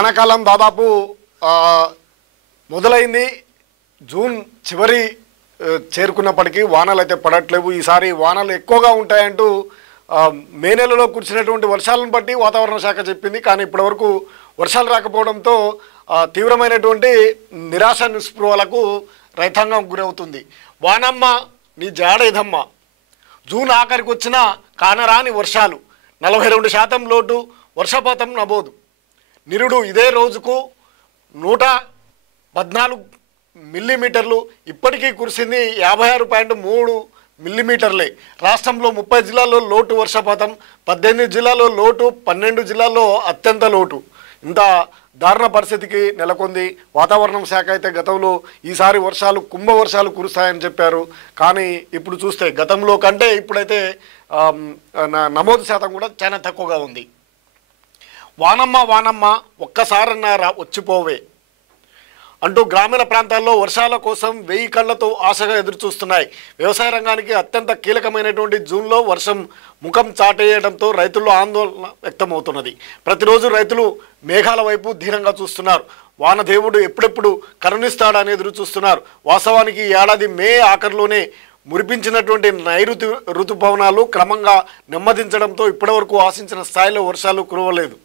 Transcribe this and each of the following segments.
వానాకాలం దాదాపు మొదలైంది. జూన్ చివరి చేరుకున్నప్పటికీ వానలు అయితే పడట్లేవు. ఈసారి వానలు ఎక్కువగా ఉంటాయంటూ మే నెలలో కురిసినటువంటి వర్షాలను బట్టి వాతావరణ శాఖ చెప్పింది. కానీ ఇప్పటివరకు వర్షాలు రాకపోవడంతో తీవ్రమైనటువంటి నిరాశ నిస్పృహలకు రైతాంగం గురవుతుంది. వానమ్మ నీ జాడేదమ్మ, జూన్ ఆఖరికి వచ్చిన కానరాని వర్షాలు, 42% లోటు వర్షపాతం నమోదు. నిరుడు ఇదే రోజుకు 114 మిల్లీమీటర్లు ఇప్పటికీ కురిసింది 56.3 మిల్లీమీటర్లే. రాష్ట్రంలో 30 జిల్లాల్లో లోటు వర్షపాతం, 18 జిల్లాల్లో లోటు, 12 జిల్లాల్లో అత్యంత లోటు. ఇంత దారుణ పరిస్థితికి నెలకొంది. వాతావరణం శాఖ అయితే గతంలో ఈసారి వర్షాలు కుంభ వర్షాలు కురుస్తాయని చెప్పారు. కానీ ఇప్పుడు చూస్తే గతంలో కంటే ఇప్పుడైతే నమోదు శాతం కూడా చాలా తక్కువగా ఉంది. వానమ్మ వానమ్మ ఒక్కసారన్నా వచ్చిపోవే అంటూ గ్రామీణ ప్రాంతాల్లో వర్షాల కోసం 1000 కళ్లతో ఆశగా ఎదురుచూస్తున్నాయి. వ్యవసాయ రంగానికి అత్యంత కీలకమైనటువంటి జూన్లో వర్షం ముఖం చాటేయడంతో రైతుల్లో ఆందోళన వ్యక్తమవుతున్నది. ప్రతిరోజు రైతులు మేఘాల వైపు ధీరంగా చూస్తున్నారు. వానదేవుడు ఎప్పుడెప్పుడు కరుణిస్తాడని ఎదురు చూస్తున్నారు. వాస్తవానికి ఈ ఏడాది మే ఆఖరిలోనే మురిపించినటువంటి నైరుతి ఋతుపవనాలు క్రమంగా నెమ్మదించడంతో ఇప్పటివరకు ఆశించిన స్థాయిలో వర్షాలు కురవలేదు.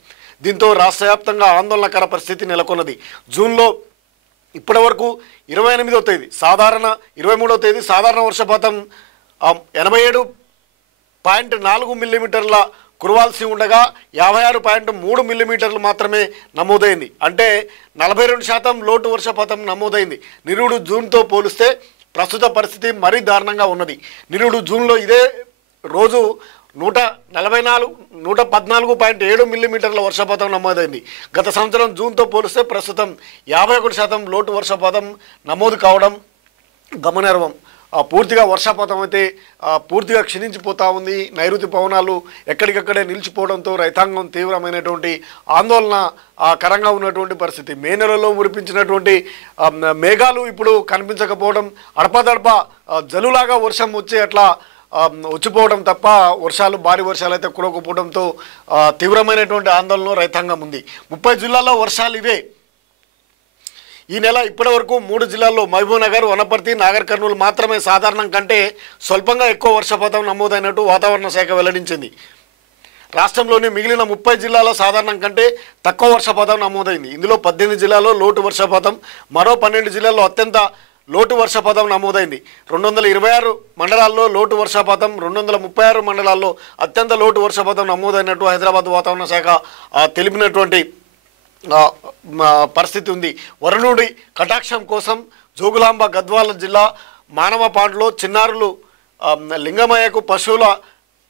దీంతో రాష్ట్ర వ్యాప్తంగా ఆందోళనకర పరిస్థితి నెలకొన్నది. జూన్లో ఇప్పటి వరకు 28వ తేదీ సాధారణ, 23వ తేదీ సాధారణ వర్షపాతం 87.4 మిల్లీమీటర్ల కురవాల్సి ఉండగా 56.3 మిల్లీమీటర్లు మాత్రమే నమోదైంది. అంటే 42% లోటు వర్షపాతం నమోదైంది. నిరుడు జూన్తో పోలిస్తే ప్రస్తుత పరిస్థితి మరీ దారుణంగా ఉన్నది. నిరుడు జూన్లో ఇదే రోజు 114.7 మిల్లీమీటర్ల వర్షపాతం నమోదైంది. గత సంవత్సరం జూన్తో పోలిస్తే ప్రస్తుతం 51% లోటు వర్షపాతం నమోదు కావడం గమనార్హం. పూర్తిగా వర్షపాతం అయితే పూర్తిగా క్షీణించిపోతూ ఉంది. నైరుతి పవనాలు ఎక్కడికక్కడే నిలిచిపోవడంతో రైతాంగం తీవ్రమైనటువంటి ఆందోళన కరంగా ఉన్నటువంటి పరిస్థితి. మే నెలలో మురిపించినటువంటి మేఘాలు ఇప్పుడు కనిపించకపోవడం, అడపదడప జలులాగా వర్షం వచ్చి అట్లా వచ్చిపోవడం తప్ప వర్షాలు భారీ వర్షాలు అయితే కురవకపోవడంతో తీవ్రమైనటువంటి ఆందోళన రైతాంగం ఉంది. 30 జిల్లాల్లో వర్షాలు ఇవే. ఈ నెల ఇప్పటి వరకు 3 జిల్లాల్లో మహబూబ్నగర్, వనపర్తి, నాగర్ కర్నూలు మాత్రమే సాధారణం కంటే స్వల్పంగా ఎక్కువ వర్షపాతం నమోదైనట్టు వాతావరణ శాఖ వెల్లడించింది. రాష్ట్రంలోని మిగిలిన 30 జిల్లాల సాధారణం కంటే తక్కువ వర్షపాతం నమోదైంది. ఇందులో 18 జిల్లాల్లో లోటు వర్షపాతం, మరో 12 జిల్లాల్లో అత్యంత లోటు వర్షపాతం నమోదైంది. 226 మండలాల్లో లోటు వర్షపాతం, 236 మండలాల్లో అత్యంత లోటు వర్షపాతం నమోదైనట్టు హైదరాబాద్ వాతావరణ శాఖ తెలిపినటువంటి పరిస్థితి ఉంది. వరుణుడి కటాక్షం కోసం జోగులాంబ గద్వాల జిల్లా మానవపాడులో చిన్నారులు లింగమయ్యకు పశువుల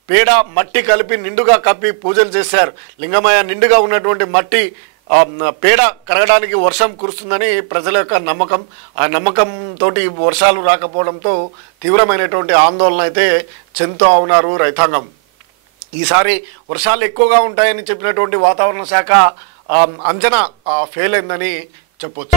పేడ మట్టి కలిపి నిండుగా కప్పి పూజలు చేశారు. లింగమయ్య నిండుగా ఉన్నటువంటి మట్టి పేడ కరగడానికి వర్షం కురుస్తుందని ప్రజల యొక్క నమ్మకం. ఆ నమ్మకంతో వర్షాలు రాకపోవడంతో తీవ్రమైనటువంటి ఆందోళన అయితే చెందుతూ ఉన్నారు రైతాంగం. ఈసారి వర్షాలు ఎక్కువగా ఉంటాయని చెప్పినటువంటి వాతావరణ శాఖ అంచనా ఫెయిల్ అయిందని చెప్పొచ్చు.